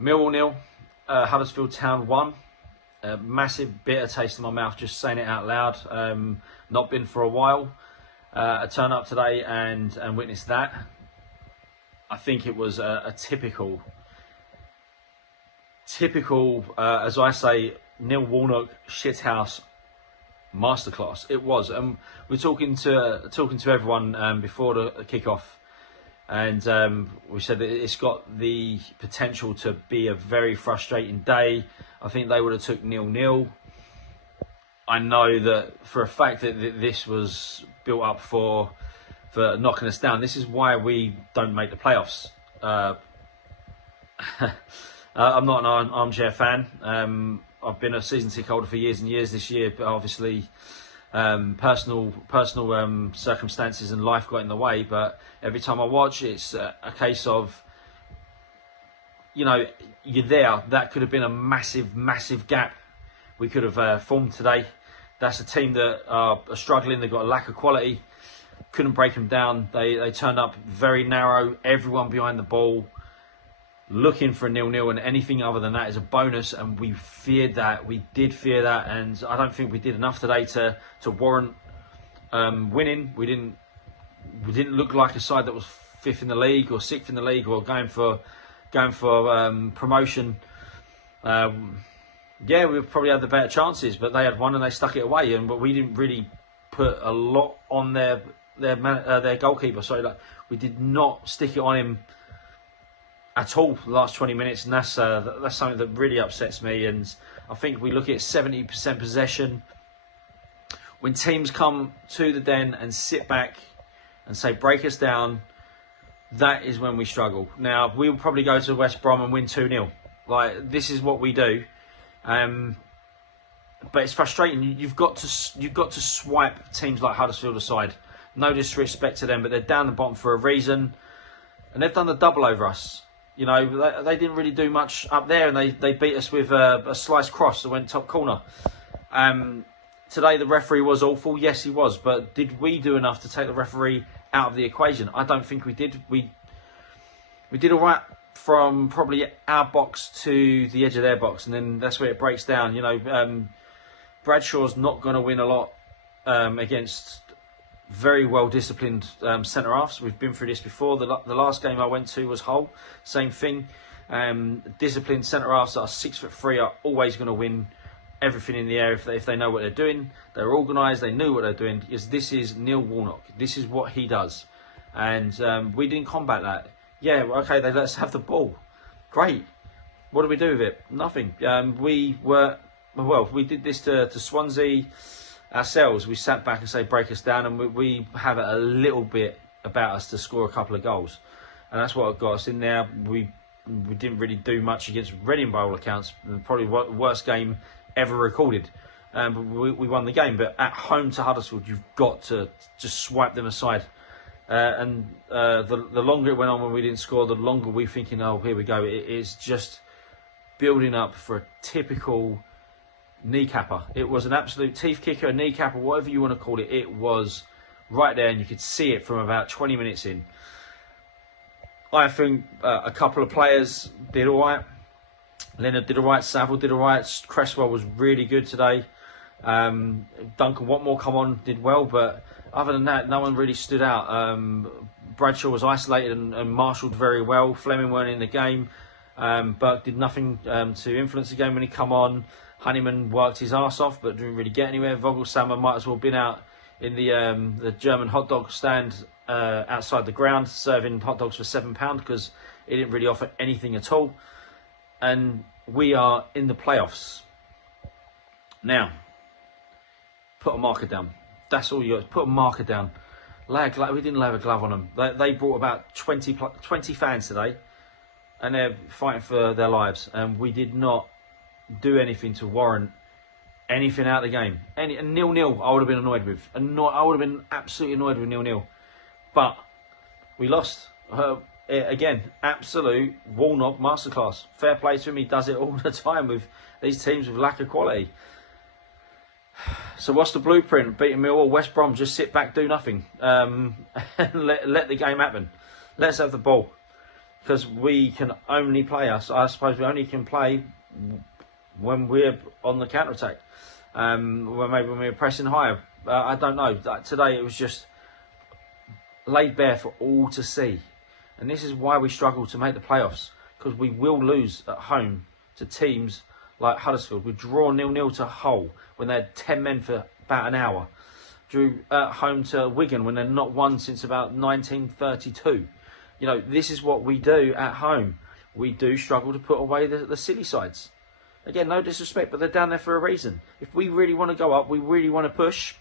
Millwall 0, Huddersfield Town 1. A massive bitter taste in my mouth just saying it out loud. Not been for a while. I turn up today and witness that. I think it was a typical, as I say, Neil Warnock shithouse masterclass. It was. We're talking to everyone before the kick-off, and we said that it's got the potential to be a very frustrating day. I think they would have took 0-0. I know that for a fact that this was built up for knocking us down. This is why we don't make the playoffs. I'm not an armchair fan. I've been a season ticket holder for years and years this year, but obviously personal circumstances and life got in the way. But every time I watch, it's a case of, you know, you're there. That could have been a massive gap we could have formed today. That's a team that are struggling. They've got a lack of quality. Couldn't break them down. They turned up very narrow. Everyone behind the ball, looking for a 0-0, and anything other than that is a bonus. And we feared that. We did fear that, and I don't think we did enough today to warrant winning. We didn't look like a side that was 5th in the league or 6th in the league or going for promotion. Yeah, we probably had the better chances, but they had one and they stuck it away. But we didn't really put a lot on their goalkeeper. Sorry, like, we did not stick it on him at all the last 20 minutes, and that's something that really upsets me. And I think we look at 70% possession. When teams come to the Den and sit back and say break us down, that is when we struggle. Now we will probably go to West Brom and win 2-0. Like, this is what we do. But it's frustrating. You've got to swipe teams like Huddersfield aside. No disrespect to them, but they're down the bottom for a reason, and they've done the double over us. You know, they didn't really do much up there, and they beat us with a sliced cross that went top corner. Today the referee was awful. Yes, he was, but did we do enough to take the referee out of the equation? I don't think we did. We did all right from probably our box to the edge of their box, and then that's where it breaks down. You know, Bradshaw's not going to win a lot against very well disciplined centre halves. We've been through this before. The last game I went to was Hull. Same thing. Disciplined centre halves that are 6'3" are always going to win everything in the air if they know what they're doing. They're organised. They knew what they're doing. Because this is Neil Warnock. This is what he does, and we didn't combat that. Yeah, okay, they let us have the ball. Great. What do we do with it? Nothing. We did this to Swansea ourselves. We sat back and say break us down, and we have it a little bit about us to score a couple of goals, and that's what got us in there. We didn't really do much against Reading by all accounts. Probably worst game ever recorded. But we won the game. But at home to Huddersfield, you've got to just swipe them aside. The longer it went on when we didn't score, the longer we're thinking, oh, here we go. It is just building up for a typical kneecapper. It was an absolute teeth kicker, a kneecapper, whatever you want to call it. It was right there, and you could see it from about 20 minutes in. I think a couple of players did all right. Leonard did all right. Saville did all right. Cresswell was really good today. Duncan Watmore come on, did well, but other than that, no one really stood out. Bradshaw was isolated and marshalled very well. Fleming weren't in the game. Burke did nothing to influence the game when he come on. Honeyman worked his arse off, but didn't really get anywhere. Vogelsammer might as well have been out in the German hot dog stand outside the ground, serving hot dogs for £7 because he didn't really offer anything at all. And we are in the playoffs. Now, put a marker down. That's all you got. Put a marker down. We didn't lay a glove on them. They brought about 20 fans today, and they're fighting for their lives. And we did not do anything to warrant anything out of the game. A 0-0 I would have been annoyed with. I would have been absolutely annoyed with 0-0. But we lost. Again, absolute Warnock masterclass. Fair play to him. He does it all the time with these teams with lack of quality. So what's the blueprint? Beating Millwall, West Brom, just sit back, do nothing, and let the game happen. Let's have the ball. because we can only play us. I suppose we only can play when we're on the counter attack, when we're pressing higher. I don't know. Today it was just laid bare for all to see, and this is why we struggle to make the playoffs, because we will lose at home to teams like Huddersfield. We draw 0-0 to Hull when they had 10 men for about an hour. Drew at home to Wigan when they're not won since about 1932. You know, this is what we do at home. We do struggle to put away the silly sides. Again, no disrespect, but they're down there for a reason. If we really want to go up, we really want to push,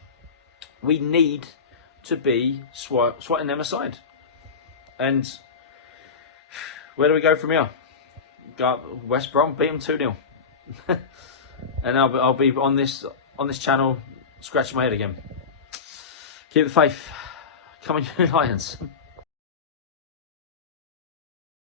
we need to be swatting them aside. And where do we go from here? West Brom, beat them 2-0. And I'll be on this channel scratching my head again. Keep the faith. Come on, you Lions.